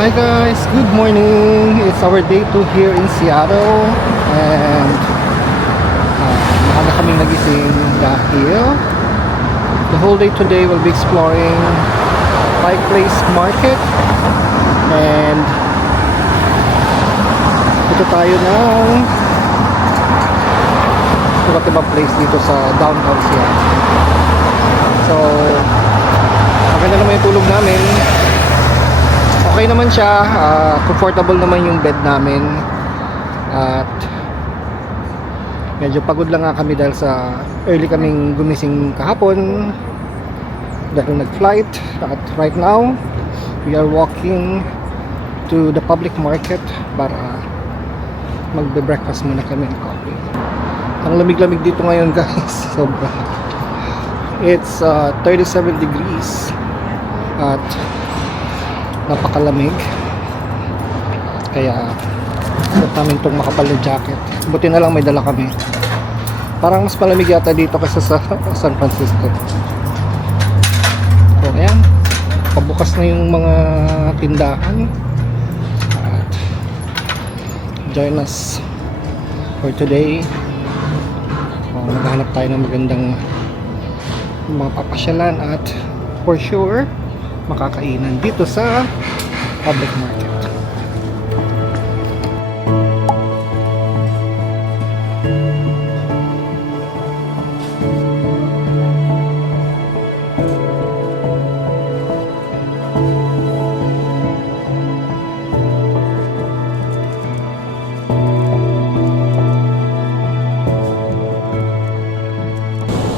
Hi guys, good morning. It's our day 2 here in Seattle and maaga kaming nagising dahil the whole day today we'll be exploring Pike Place Market and ito tayo ng iba't ibang place dito sa downtown Seattle. So maganda naman yung tulog namin. Okay naman siya, comfortable naman yung bed namin at medyo pagod lang nga kami dahil sa early kaming gumising kahapon dahil nag-flight. At right now we are walking to the public market para magbe-breakfast muna kami ng coffee. Ang lamig-lamig dito ngayon guys, sobra. It's 37 degrees at napakalamig, kaya suot namin itong makapal na jacket. Buti na lang may dala kami, parang mas malamig yata dito kaysa sa San Francisco. So ayan, pabukas na yung mga tindahan at join us for today. Maghanap tayo ng magandang mga papasyalan at for sure makakainan dito sa public market.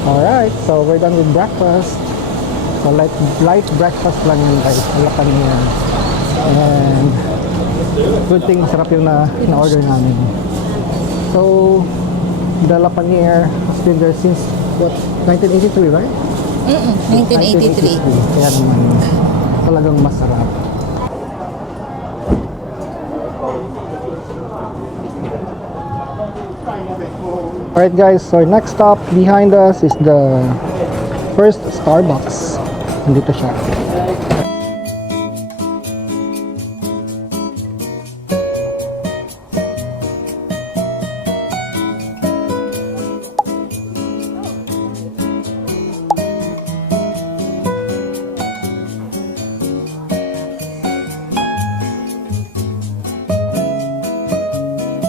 Alright, so we're done with breakfast. So light breakfast lang yun guys, alakan yan. And good thing masarap yung na-order namin. So the La Panier has been there since what, 1983, right? 1983. Kaya naman talagang masarap. Alright guys, so next stop behind us is the first Starbucks. Nandito siya.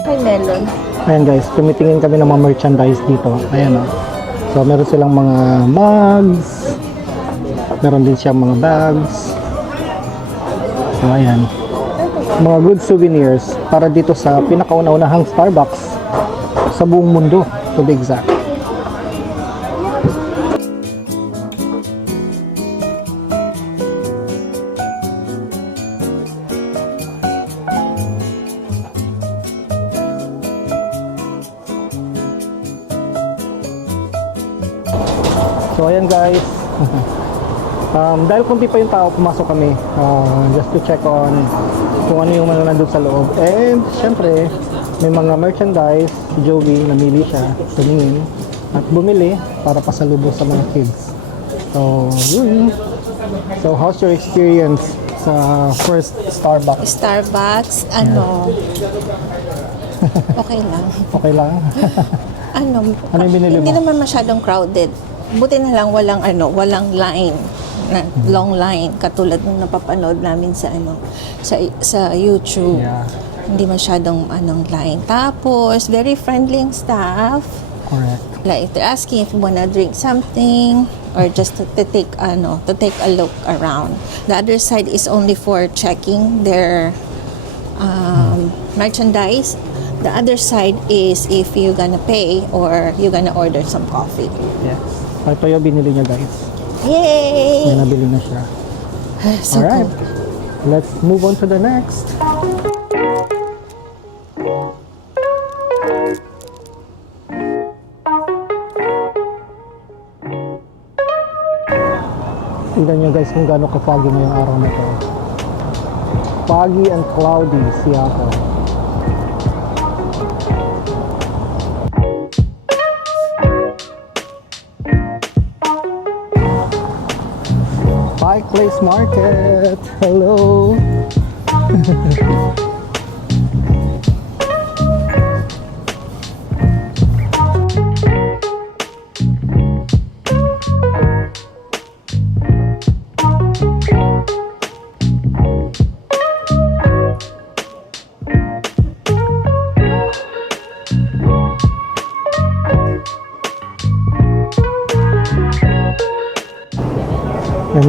May melon. Ayan guys, tumitingin kami ng mga merchandise dito. Ayan o. So meron silang mga mugs. Meron din siyang mga bags. So ayan, mga good souvenirs para dito sa pinakauna-unahang Starbucks sa buong mundo, to be exact. So ayan guys, dahil kunti pa yung tao, pumasok kami just to check on kung ano yung mga nandun sa loob. And syempre may mga merchandise. Si Joey namili siya, tumingin at bumili para pasalubong sa mga kids. So yun. So how's your experience sa first Starbucks? Starbucks, okay lang. Okay lang? Ano yung binili Hindi mo? naman masyadong crowded. Buti na lang walang line, long line katulad ng napapanood namin sa YouTube. Yeah. Hindi masyadong line. Tapos very friendly ang staff. Correct. Like they're asking if you wanna drink something or just to take a look around. The other side is only for checking their merchandise. The other side is if you're gonna pay or you're gonna order some coffee. Yes. Ito yung binili niya guys. Yay! May nabili na siya. So Alright, cool. let's move on to the next. Tignan nyo guys kung gaano ka-foggy ngayong araw na to. Foggy and cloudy, Seattle. Pike Place Market. Hello. Yan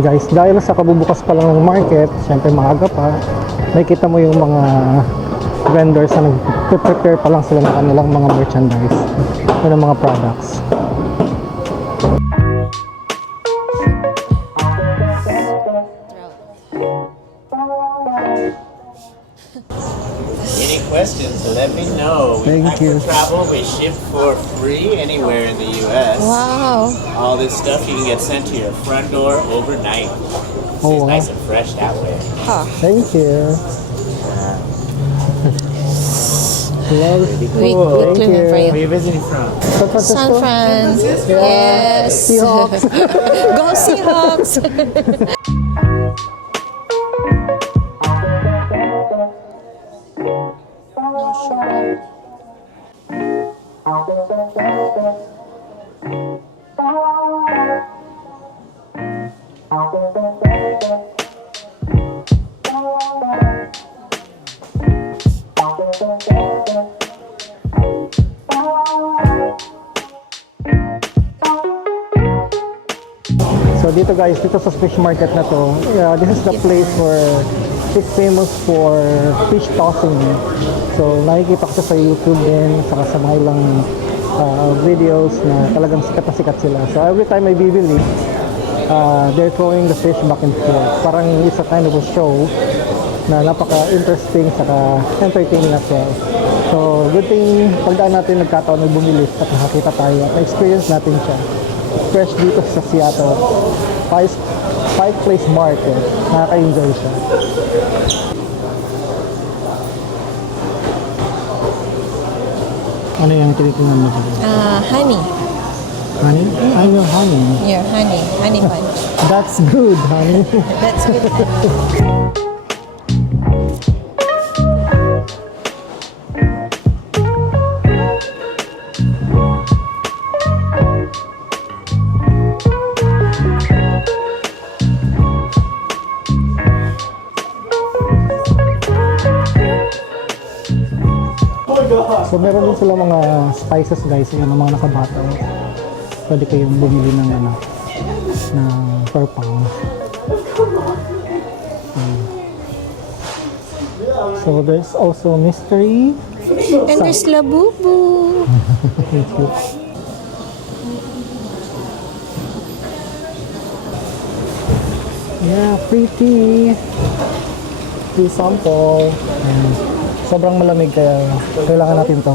guys, dahil sa kabubukas pa lang ng market, syempre maaga pa, nakikita mo yung mga vendors na nag-prepare pa lang sila ng kanilang mga merchandise o ng mga products. Any questions, let me know. We Thank pack you. for travel, we ship for free anywhere in the U.S. Wow. All this stuff you can get sent to your front door overnight. Oh, It's wow. nice and fresh that way. Thank you. Love. We Thank clean it for you. Where are you. you visiting from? San Francisco? San Fran. Yeah. Yes. Seahawks. Go Seahawks. No sugar. So dito guys, dito sa fish market na to, this is the place where it's famous for fish tossing. So nakikita ko siya sa YouTube din, saka sa mga ilang videos na talagang sikat sila. So every time I bibili, they're throwing the fish back and forth. Parang it's a kind of a show na napaka-interesting saka entertaining as well. So good thing pagdaan natin nagkataon na bumili at nakakita tayo at na-experience natin siya. Fresh dito sa Seattle. Pike Place Market. Nakaka-enjoy siya. Ano yung tinitingnan mo dito? Honey. Honey? I know honey. Your honey. Honey bunch. That's good, honey. That's good. So meron din sila mga spices guys, yung mga nakabataw. Pwede kayong bumili ng na per pound. So there's also mystery. And there's Labubu. Thank you. Yeah, pretty. Free sample. And sobrang malamig kaya kailangan natin to.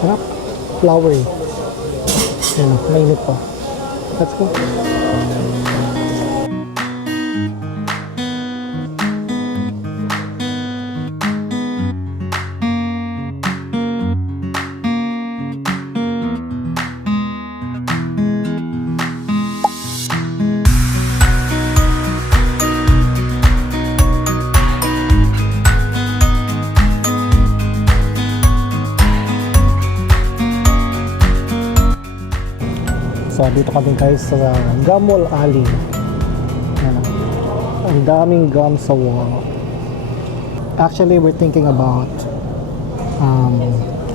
Sarap. Flowery. Yan, mainit pa. Let's go. So dito kami guys sa Gum Wall Alley. Ayan. Ang daming gum sa wall. Actually, we're thinking about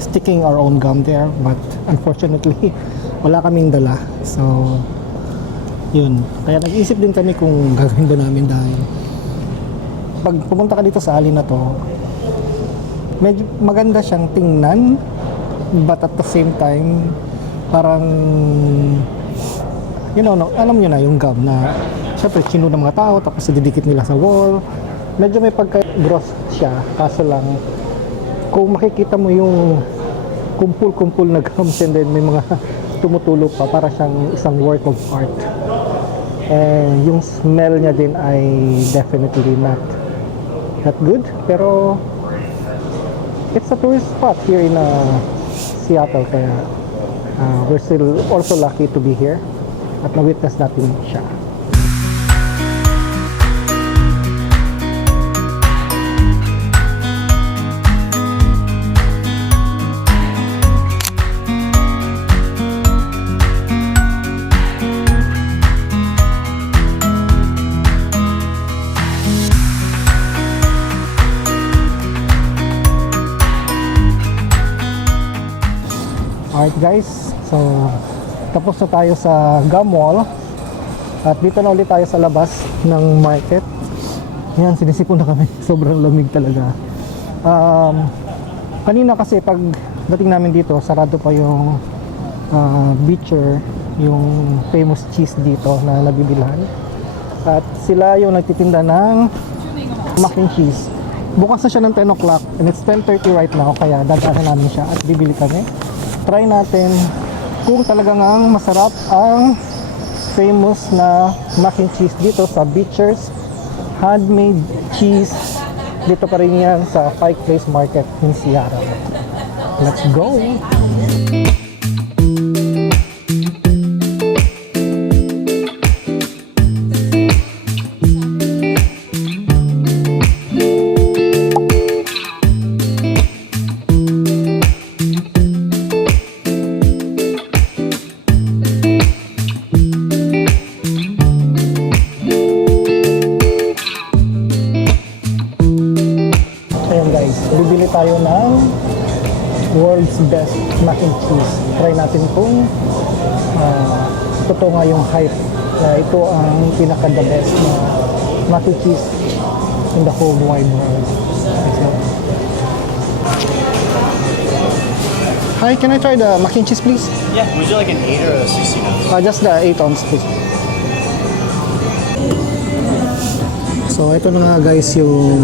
sticking our own gum there, but unfortunately, wala kaming dala. So, yun. Kaya nag-isip din kami kung gagawin ba namin dahil pag pumunta ka dito sa alley na to, medyo maganda siyang tingnan, but at the same time, parang alam nyo na yung gum na syempre chino ng mga tao tapos didikit nila sa wall. Medyo may pagka-gross siya, kaso lang kung makikita mo yung kumpul-kumpul na gums and then may mga tumutulo pa, para siyang isang work of art. And yung smell niya din ay definitely not good, pero it's a tourist spot here in Seattle, kaya we're still also lucky to be here at na-witness natin siya. Alright guys, so tapos na tayo sa Gum Mall. At dito na ulit tayo sa labas ng market. Yan, sinisipon na kami. Sobrang lamig talaga. Kanina kasi pag dating namin dito, sarado pa yung Beecher, yung famous cheese dito na nabibilhan. At sila yung nagtitinda ng mac and cheese. Bukas na siya ng 10 o'clock and it's 10:30 right now, kaya dadaanan namin siya at bibili kami. Try natin kung talagang ang masarap ang famous na mac and cheese dito sa Beecher's handmade cheese. Dito pa rin yan sa Pike Place Market in Sierra. Let's go! Ayan guys, bibili tayo ng world's best mac and cheese. Try natin kung totoo nga yung hype na ito ang pinaka-the best na mac and cheese in the whole wide world. So, hi, can I try the mac and cheese please? Yeah, would you like an 8 or a 16 ounce? Just the 8 ounce please. So ito na nga guys yung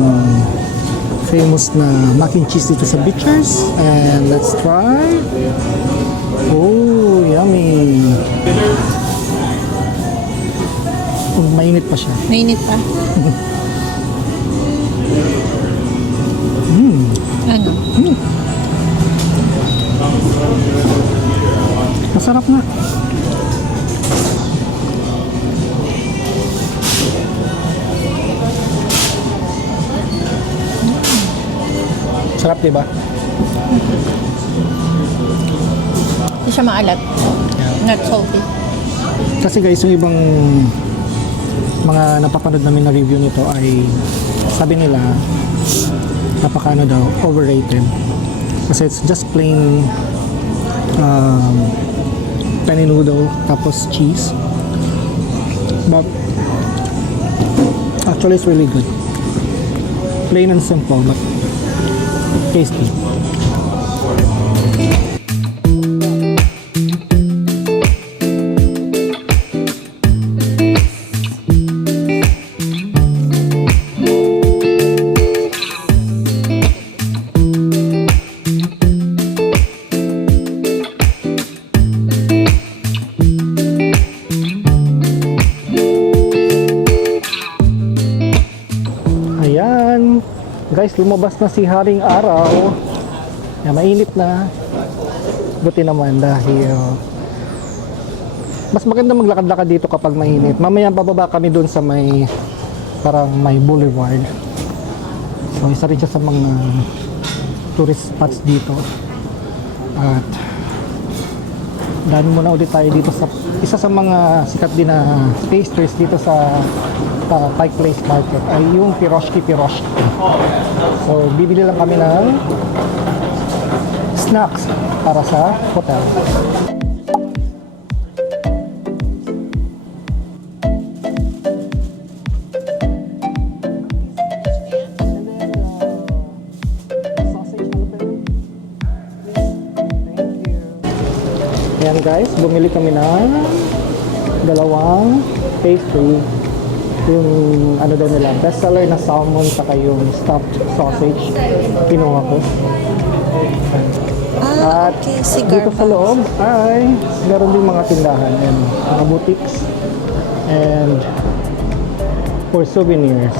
famous na mac and cheese dito sa Beecher's, and let's try. Oh, yummy. Oh, mainit pa siya. Mainit pa. Ano? Masarap na. Sarap, diba? Hindi siya maalat. Not salty. Kasi guys, yung ibang mga napapanood namin na review nito ay sabi nila napaka daw, overrated. Kasi it's just plain penny noodle tapos cheese. But actually it's really good. Plain and simple but tasty. Ayan, guys, lumabas na si Haring Araw. Yan, mainit na. Buti naman dahil mas maganda maglakad-lakad dito kapag mainit. Mamaya bababa kami dun sa may parang may boulevard. So isa rin siya sa mga tourist spots dito. At dahil muna ulit tayo dito sa isa sa mga sikat din na pastries dito sa Pike Place Market ay yung Piroshki. So bibili lang kami ng snacks para sa hotel. Ayan guys, bumili kami ng dalawang pastry. Yung ano daw nila, bestseller na salmon saka yung stuffed sausage. Kinuha ko. At Okay, si dito sa Garba. loob ay meron din mga tindahan and mga boutiques and for souvenirs.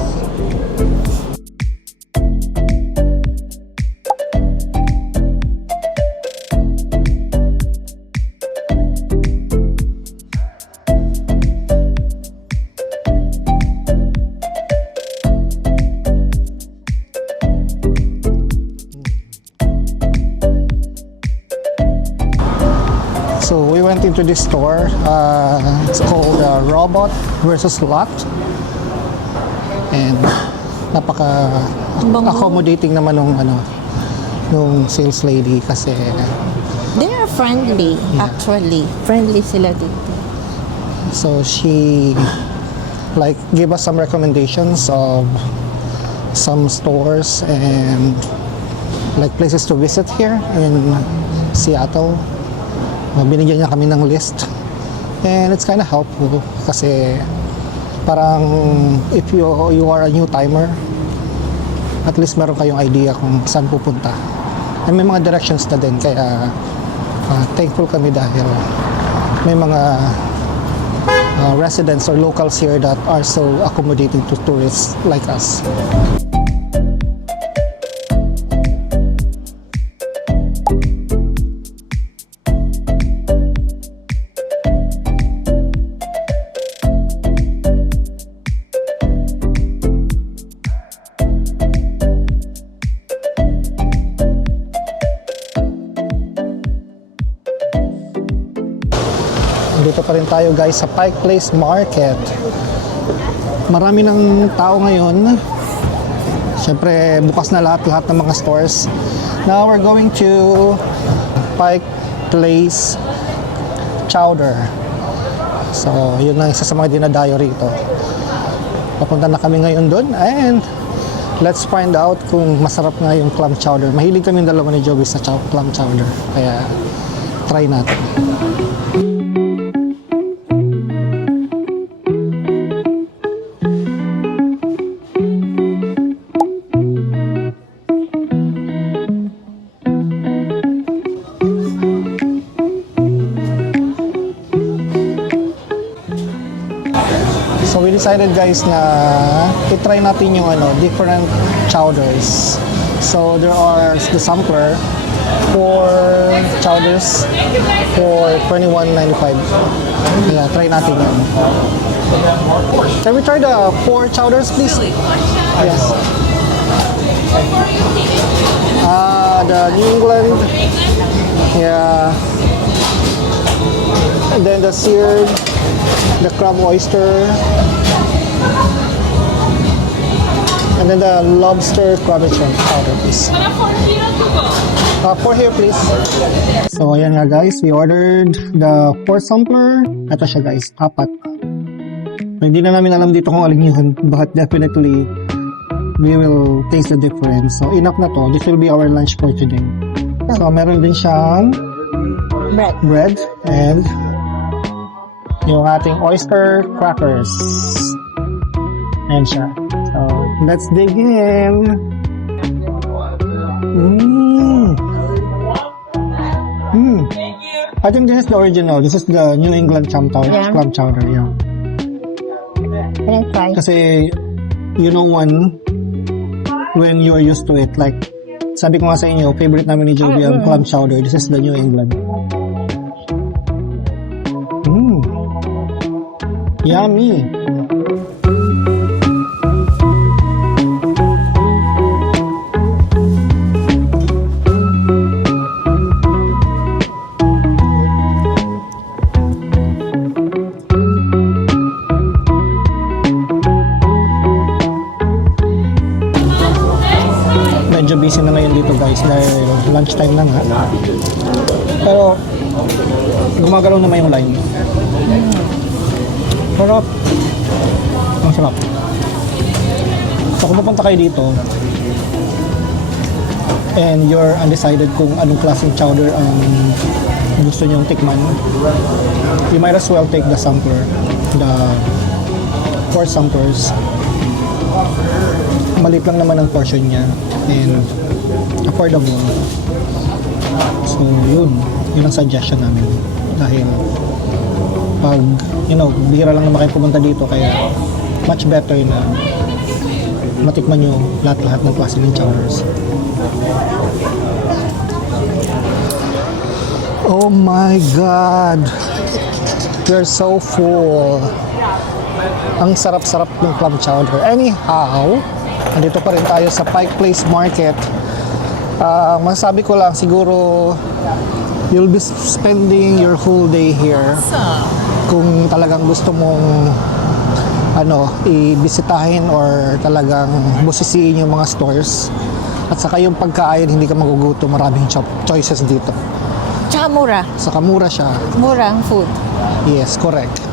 So we went into this store. It's called Robot versus Lot, and napaka Bango. accommodating naman nung sales lady kasi They are They're friendly, actually. Friendly sila dito. So she like gave us some recommendations of some stores and like places to visit here in Seattle. Binigyan niya kami ng list and it's kind of helpful kasi parang if you are a new timer, at least meron kayong idea kung saan pupunta. And may mga directions na din kaya thankful kami dahil may mga residents or locals here that are so accommodating to tourists like us. Dito pa rin tayo guys sa Pike Place Market. Marami ng tao ngayon. Siyempre bukas na lahat ng mga stores. Now we're going to Pike Place Chowder. So yun na isa sa mga dinadayo rito. Papunta na kami ngayon doon and let's find out kung masarap nga yung clam chowder. Mahilig kami dalawa ni Joey sa clam chowder. Kaya try natin. So we decided guys na i-try natin yung different chowders. So there are the sampler for chowders for $21.95. Yeah, try natin yun. Can we try the 4 chowders please? Yes. The New England. Yeah. And then the seared, the crab oyster, and then the lobster crab and shrimp chowder, please. 4 here, please. So, ayan nga guys, we ordered the 4 sampler. Ito siya guys, 4. Hindi na namin alam dito kung alin yun, but definitely we will taste the difference. So, enough na to. This will be our lunch for today. So, meron din siyang bread and yung ating oyster crackers. Ayan siya. So, let's dig in. I think this is the original. This is the New England clam chowder. Yeah. Kasi, you know when you are used to it. Like, sabi ko nga sa inyo, favorite namin ni Joey ang clam chowder. This is the New England. Yummy! Medyo busy na ngayon dito guys dahil lunchtime na nga. Pero gumagalaw naman yung line. Sarap. Ang sarap. So kung pupunta kayo dito and you're undecided kung anong klaseng chowder ang gusto nyong tikman, you might as well take the sampler, the 4 samplers. Maliit lang naman ang portion niya and affordable. So yun ang suggestion namin dahil pag, bihira lang naman kayo pumunta dito kaya much better na matikman nyo lahat ng klase ng chowders. Oh my God! We're so full. Ang sarap-sarap ng clam chowder. Anyhow, nandito pa rin tayo sa Pike Place Market. Masasabi ko lang, siguro you'll be spending your whole day here. Kung talagang gusto mong i-bisitahin or talagang busisiin yung mga stores. At saka yung pagkain, hindi ka magugutom, maraming choices dito. Tsaka mura. Saka mura siya. Mura ang food. Yes, correct.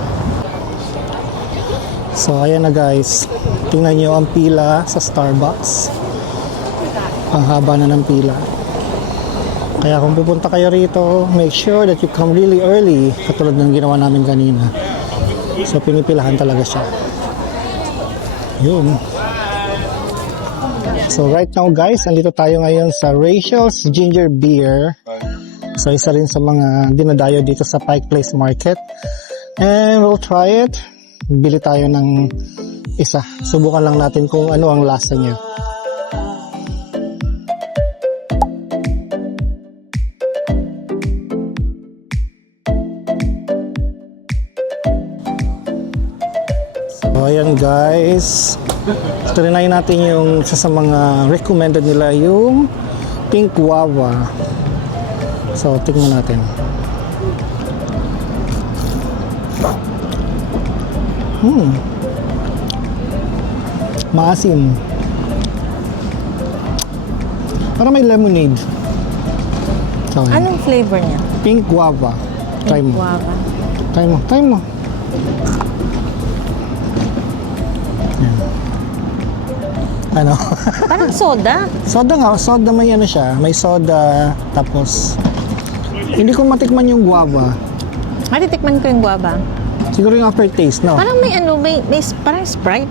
So, ayan na guys. Tingnan nyo ang pila sa Starbucks. Ang haba na ng pila. Kaya kung pupunta kayo rito, make sure that you come really early. Katulad ng ginawa namin kanina. So, pinipilahan talaga siya. Yun. So, right now guys, andito tayo ngayon sa Rachel's Ginger Beer. So, isa rin sa mga dinadayo dito sa Pike Place Market. And we'll try it. Bili tayo ng isa. Subukan lang natin kung ano ang lasa niya. So, ayan guys. Trinay natin yung isa sa mga recommended nila, yung Pink Guava. So, tingnan natin. Maasim. Parang may lemonade. So, ayan. Anong flavor niya? Pink Guava. Try mo. Guava. Try mo. Try mo. Ayan. Ano? Parang soda. Soda nga. Soda may ano siya. May soda. Tapos, hindi ko matikman yung guava. Matitikman ko yung guava. Siguro yung aftertaste, no? Parang may ano, may parang Sprite.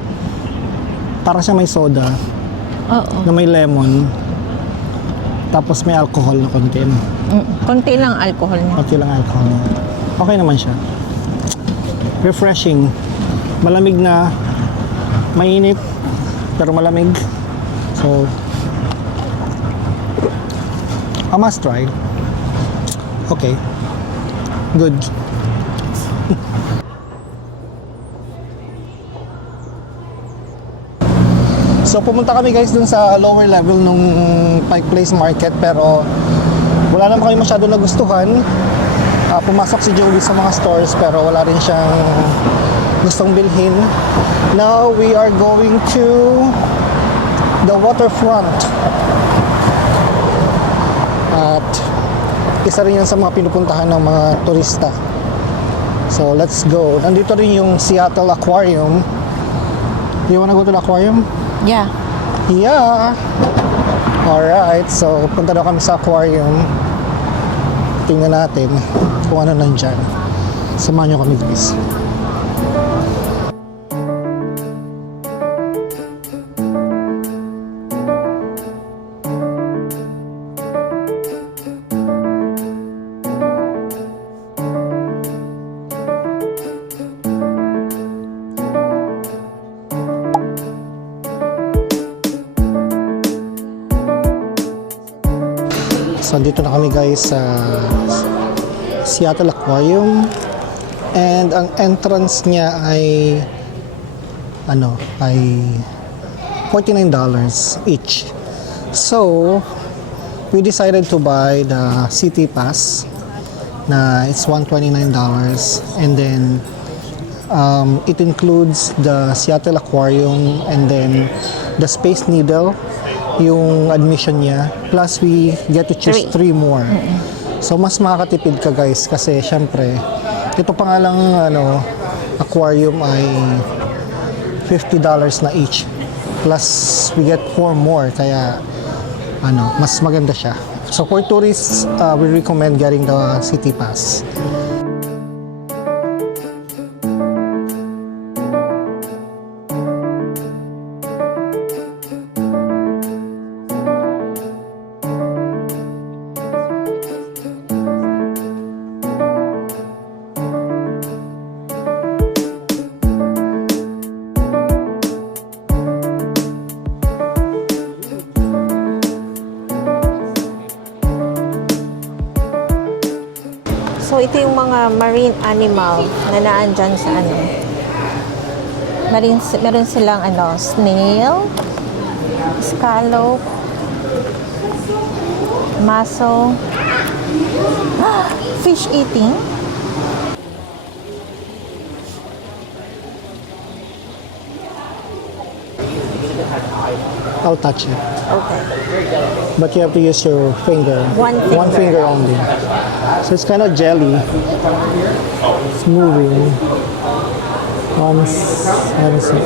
Para siya may soda Oo. na may lemon. Tapos may alcohol na konti. No? Konti lang alcohol niya. Konti lang alcohol. Okay naman siya. Refreshing. Malamig na. Mainit. Pero malamig. So, a must try. Okay. Good. So pumunta kami guys dun sa lower level nung Pike Place Market, pero wala naman kami masyado nagustuhan. Pumasok si Joey sa mga stores pero wala rin siyang gustong bilhin. Now we are going to the waterfront. At isa rin yan sa mga pinupuntahan ng mga turista. So let's go. Nandito rin yung Seattle Aquarium. Do you wanna go to the aquarium? Yeah. Yeah. Alright, so punta daw kami sa aquarium. Tingnan natin kung ano nandyan. Samahan nyo kami guys. So, dito na kami guys sa Seattle Aquarium. And ang entrance niya ay $49 each. So, we decided to buy the city pass na it's $129, and then it includes the Seattle Aquarium and then the Space Needle, yung admission niya, plus we get to choose 3 more. So mas makakatipid ka guys kasi syempre ito pa nga lang aquarium ay $50 na each, plus we get 4 more, kaya mas maganda siya. So for tourists, we recommend getting the city pass. So, ito yung mga marine animal na naandyan sa meron silang snail, scallop, mussel, fish eating. I'll touch it. Okay. But you have to use your finger. One finger. Only. So it's kind of jelly. It's moving. Let me see.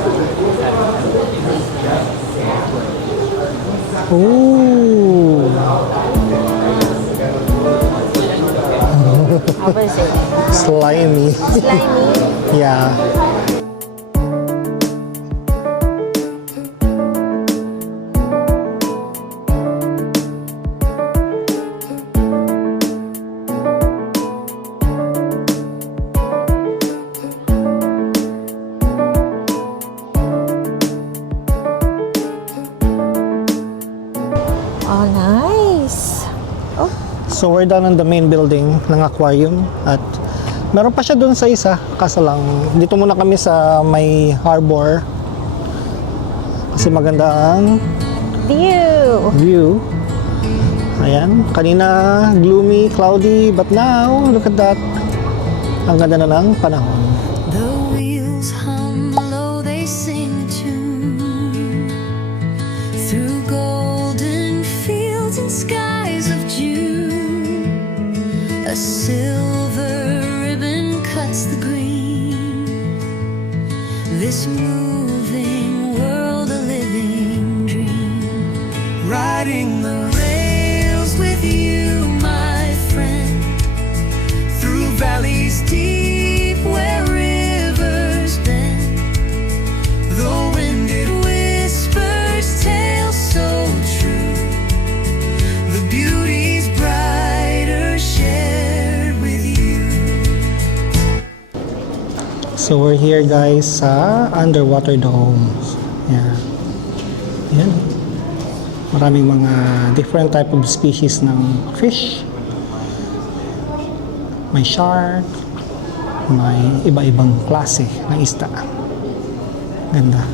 Ooh. How was it? Slimy. Slimy? Yeah. Oh, nice. Oh, So we're done on the main building ng aquarium at meron pa siya doon sa isa kaso lang dito muna kami sa may harbor kasi maganda ang view. Ayan, kanina gloomy, cloudy, but now look at that. Ang ganda na ng panahon. The wheels hum low, they sing a tune through golden fields and skies of June. A silver ribbon cuts the green. This moving world, a living dream. Riding the rails with you, my friend, through valleys deep where rivers bend. The wind it whispers tales so true. The beauty's brighter shared with you. So we're here guys sa underwater domes. Yeah. Yan. Maraming mga different type of species ng fish. May shark, may iba-ibang klase ng isda. Ganda.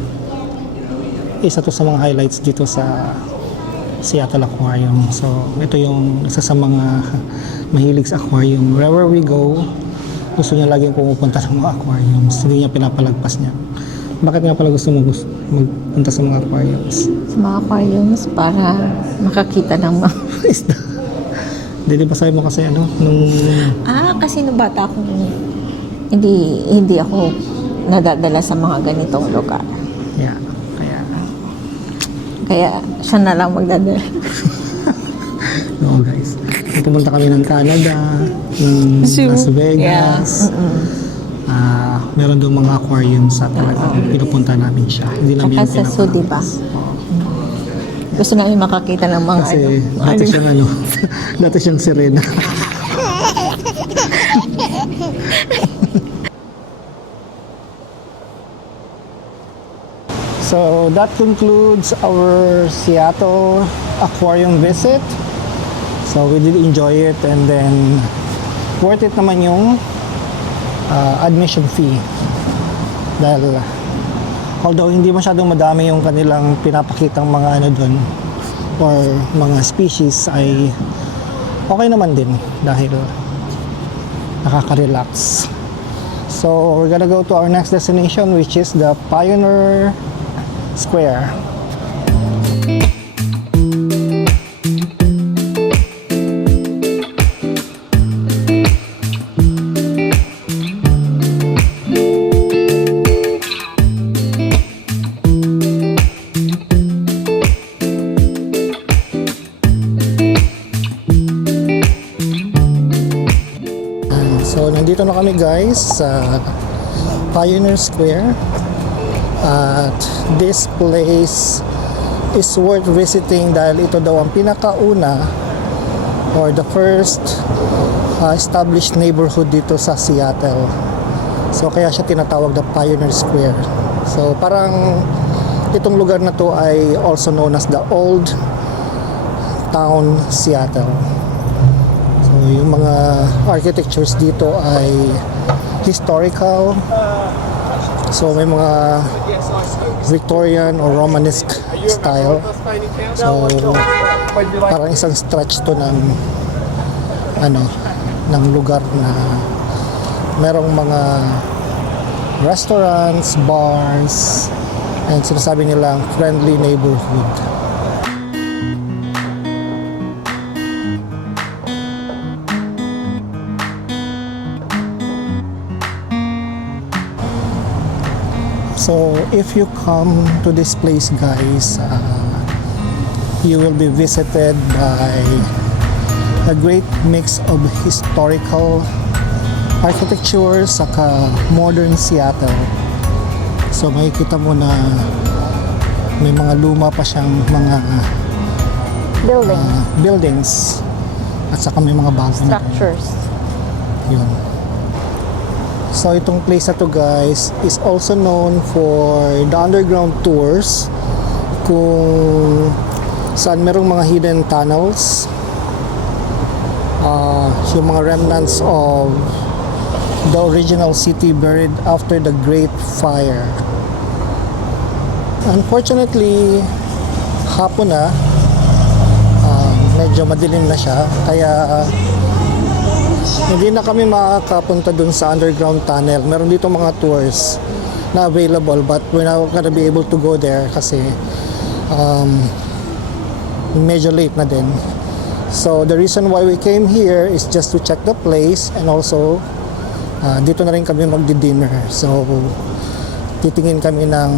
Isa to sa mga highlights dito sa Seattle Aquarium. So, ito yung isa sa mga mahilig sa aquarium. Wherever we go, gusto niya laging pumupunta ng mga aquariums. Hindi niya pinapalagpas niya. Bakit nga pala gusto mo magpunta sa mga aquariums? sa mga aquariums para makakita ng mga... Isda. Hindi ba sabi mo kasi ano, nung... Kasi nung bata ako, hindi ako nadadala sa mga ganitong lugar. Yeah, Kaya siya na lang magdadala. no guys. Pumunta kami ng Canada, ng Las Vegas. Meron doon mga aquariums sa talagang pinupunta namin siya. Hindi namin Saka sa zoo, diba? Gusto namin makakita ng mga Kasi dati siyang ano, dati siyang sirena. So that concludes our Seattle aquarium visit. So we did enjoy it and then worth it naman yung admission fee. Dahil although hindi masyadong madami yung kanilang pinapakitang mga ano doon or mga species ay okay naman din dahil nakaka-relax. So we're gonna go to our next destination which is the Pioneer Square. So nandito na kami guys sa Pioneer Square at this place is worth visiting dahil ito daw ang pinakauna or the first established neighborhood dito sa Seattle. So kaya siya tinatawag the Pioneer Square. So parang itong lugar na to ay also known as the Old Town Seattle. So yung mga architectures dito ay historical. So may mga Victorian or Romanesque style. So parang isang stretch to ng ng lugar na merong mga restaurants, bars, And sinasabi nilang friendly neighborhood. So if you come to this place, guys, you will be visited by a great mix of historical architecture saka modern Seattle. So makikita mo na may mga luma pa siyang mga buildings at saka may mga bago na Structures. yun. So itong place na to, guys, is also known for the underground tours, kung saan merong mga hidden tunnels, yung mga remnants of the original city buried after the Great Fire. Unfortunately, hapon na, medyo madilim na siya, kaya hindi na kami makakapunta dun sa underground tunnel. Meron dito mga tours na available, but we're not gonna be able to go there kasi medyo late na din. So the reason why we came here is just to check the place, and also dito na rin kami magdi-dinner. So titingin kami ng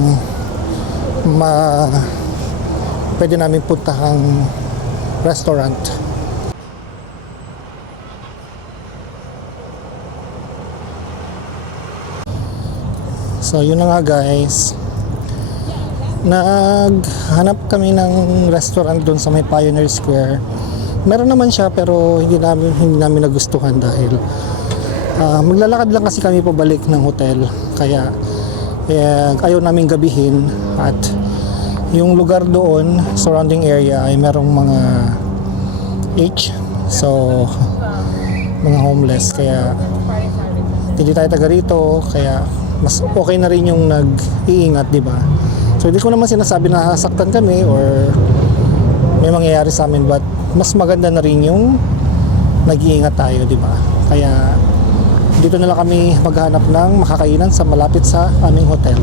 pwede namin puntahang restaurant. So yun na nga, guys, naghanap kami ng restaurant doon sa may Pioneer Square. Meron naman siya pero hindi namin nagustuhan dahil maglalakad lang kasi kami pabalik ng hotel, kaya ayaw namin gabihin, at yung lugar doon, surrounding area, ay merong mga so mga homeless, kaya hindi tayo taga rito, kaya mas okay na rin yung nag-iingat, di ba? So hindi ko naman sinasabi na saktan kami or may mangyayari sa amin, but mas maganda na rin yung nag-iingat tayo, di ba? Kaya dito na lang kami maghanap ng makakainan sa malapit sa aming hotel.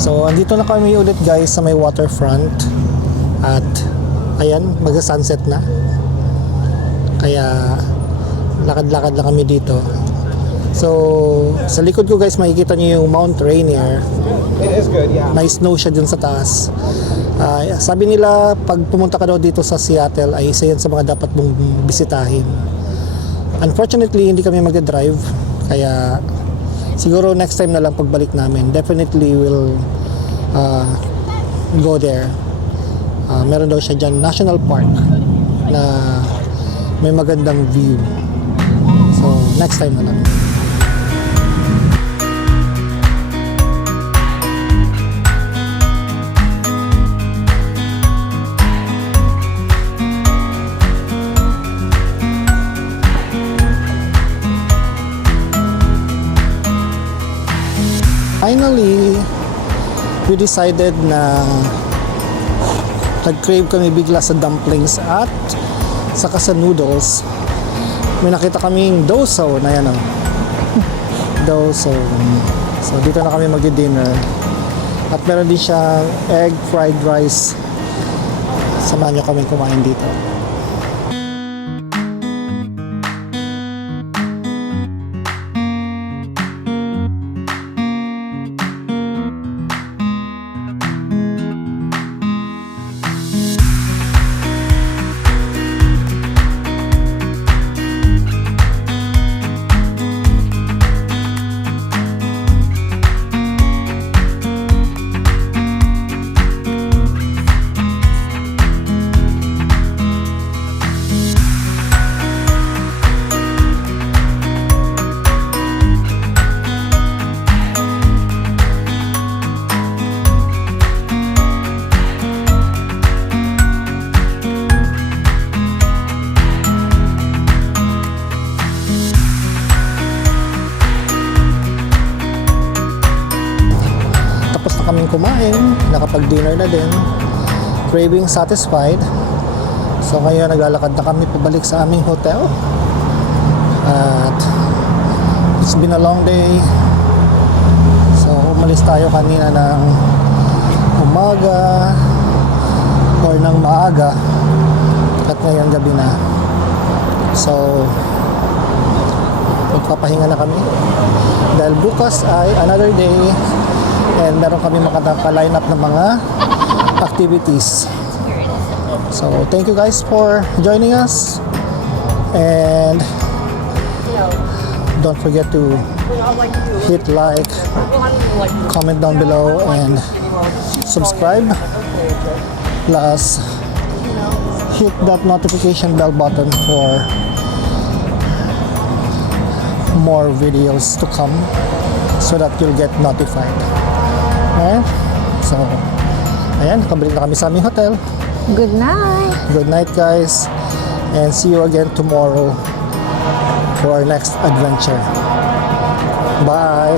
So, andito na kami ulit, guys, sa may waterfront. At, ayan, mag-sunset na. Kaya, lakad-lakad lang kami dito. So, sa likod ko, guys, makikita niyo yung Mount Rainier. May snow siya dun sa taas. Sabi nila, pag pumunta ka daw dito sa Seattle, ay isa yan sa mga dapat mong bisitahin. Unfortunately, hindi kami mag-drive. Kaya, siguro next time na lang pagbalik namin. Definitely we'll go there. Meron daw siya dyan, National Park, na may magandang view. So, next time na lang. Finally, we decided na nag-crave kami bigla sa dumplings at saka sa noodles. May nakita kaming doso na yan, doso. So dito na kami magdi-dinner. At meron din siyang egg fried rice. Samahan niyo kami kumain dito. nakapag-dinner na din. Craving satisfied. So ngayon naglalakad na kami pabalik sa aming hotel. At it's been a long day. So umalis tayo kanina ng umaga or ng maaga at ngayon gabi na. So magpapahinga na kami dahil bukas ay another day and meron kami makaka-line up ng mga activities. So thank you guys for joining us and don't forget to hit like, comment down below and subscribe, plus hit that notification bell button for more videos to come so that you'll get notified. Okay? So, ayan, nakabalik na kami sa aming hotel. Good night! Good night guys, and see you again tomorrow for our next adventure. Bye!